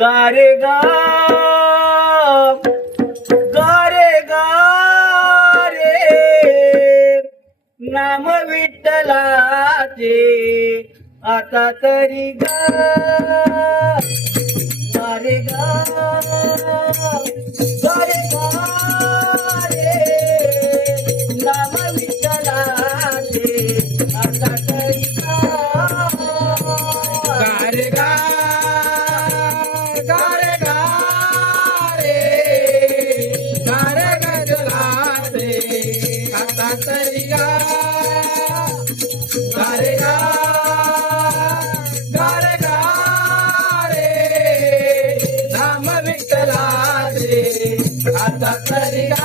गारे गाव गारे गारे नाम विठ्ठलाचे आता तरी गारे गाव गारे गाव ग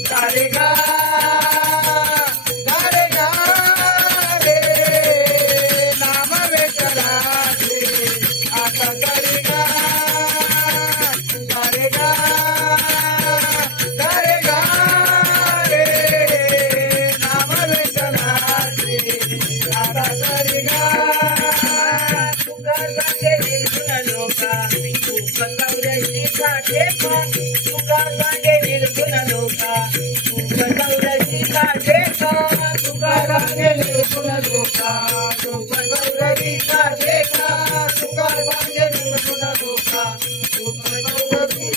Thank you.